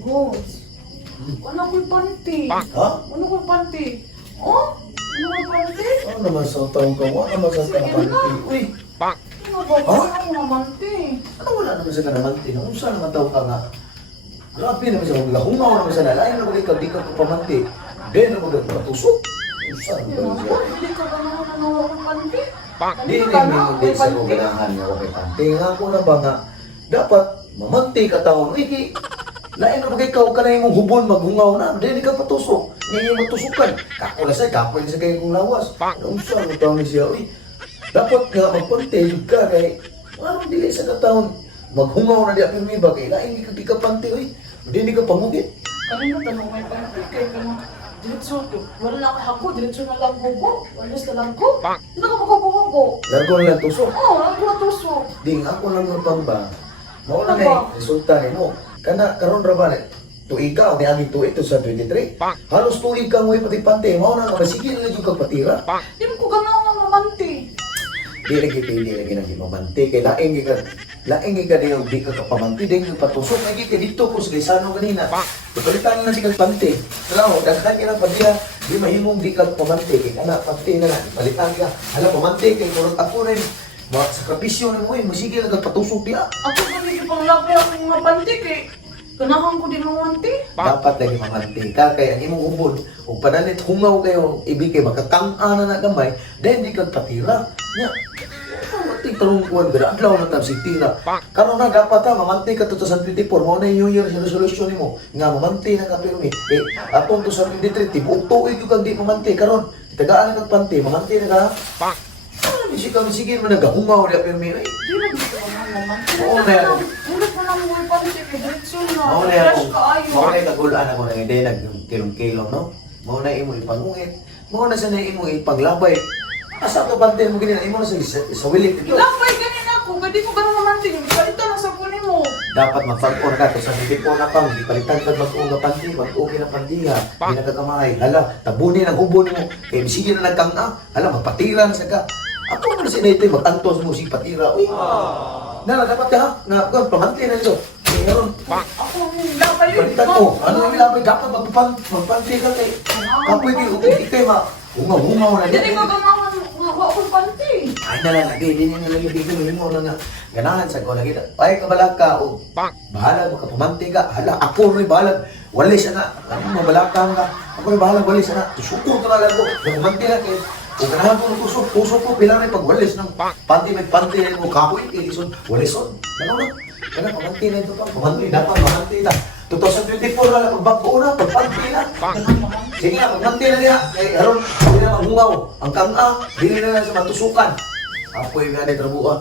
Gos. Ano ko'y panty? Ha? Ano ko'y panty? Oh? Ano ko'y panty? Ano naman sa taong ka? Wala naman sa Sige kanamanti. na. Uy, Ano ba? Ano mga panty? ano wala naman sa kanamanti? Kung saan naman taong ka nga? Grabe naman sa mga hungaw naman sa nalayan na ikaw, di ka papamanti. Then, ano ba matusok? Kung saan ba Ano siya? ba? Hindi ka ganahan na nawa ko'y panty? Di hindi sa ko ganahan nga kay panty. Nga ako na ba nga, dapat mamanti ka taon. Uy, lain na ba ikaw ka na yung hubon maghungaw na. Then, ka patusok. Ngayon yung matusukan. Kako na sa'y, kako na sa kayo kong lawas. Kung saan mo taon siya, uy. Dapat nga magpanti yung ka kay ano dili sa kataon maghungaw na di apil may bagay lain di ka panti uy hindi ka pamugit. Kanina tanong may panty kay kung diretso to. Wala na ako, diretso na lang ko. Walis na lang ko. Hindi ka makabuhago. Largo na lang tusok. Oo, ang tusok. Ding ako lang yung pamba. Mauna Ano na ba? resulta ni mo. Kana karon ra ba ni tuig ka o ni aging tuig to sa 23. Halos tuig ka mo pati panti. Mauna nga masigil na yung kagpatira. Di mo ko ganahan nga mamanti. Di lagi nang imamanti kay laing ka din di ka kapamanti din yung patusok lagi kay dito ko sa Lisano kanina. Pagalitan na siya panti. Hello, daghan ka pa diya. Di mahimong di ka pamanti kay kana panti na lang. Palitan ka. Hala pamanti kay kurot ako rin. Mga sakripisyo na mo eh, masigil na patusok diya. Ako pa hindi pang labi akong mapanti kay ganahan ko din mamanti. Dapat lagi mamanti ka kay ang imong ubod ug panalit hungaw kayo ibig kay makatang-ana na gamay then di ka patira. Nya. Mamanti tarong kuwan gara adlaw na tab tira. Karon na dapat ha mamanti ka 2024 mo na yung New Year resolution nimo nga mamanti na ka pirmi. Eh atong 2023 tibuok tuig yung kang di mamanti karon tagaan na kag panti mamanti na ka. Sige man nagahungaw di pirmi. Di mo dito ganahan mamanti. Oo na yan. Ulit mo lang mo panti kay diretso na. Mao na Fresh ako. kaayo. Mao na kagulan ako na hindi nagkilong-kilong no. Mao na imo ipangungit. Mao na sa na imo ipaglabay. Asa ka bante mo ganina imo sa wilik ito. Lambay ganina ako, kaya di ko ganahan mamanti. Palitan na sa kunin mo. Dapat magpag-on ka to sa tipo na pang di palitan ka mag-unga panti, mag-okay na pandiha. Di na kakamay. Hala, tabunin ang ubon mo. Kaya sige na nagkang-a. Hala, magpatiran sa ka. Ako na sinaytoy mag-antos mo si patira. Uy. Na dapat ka ha. Na pamanti na ito. Meron. Ako lambay yun. Balitan ko, ano yung ilabay? Dapat magpanti ka kay kapoy kayo, ikay ma. Ungaw na Hindi ko ganahan nga akong panti. Ay na lang, di na lang yung bigyan mo na nga. Ganahan sa ko nakita. Ay kabalag ka, o bahala mo ka, pamanti ka. Hala, ako rin bahalag. Walis na. Ano mo, balakang ka. Ako rin bahalag, walis na. Tusuko ka na lang ko. Pamanti na kayo. Kung ganahan ko ng tusok ko, pila rin pag walis ng panti, may panti na mo kapoy, kaya walison. Ano na? Kaya pamanti na ito pa. Pamanti, dapat pamanti na. 2024 na lang, magbago na, pagpanti na. Sige nga, pamanti na niya. Eh, haron, hindi na maghungaw. Ang kang-a, hindi na lang sa matusukan. Apoy nga na trabuha.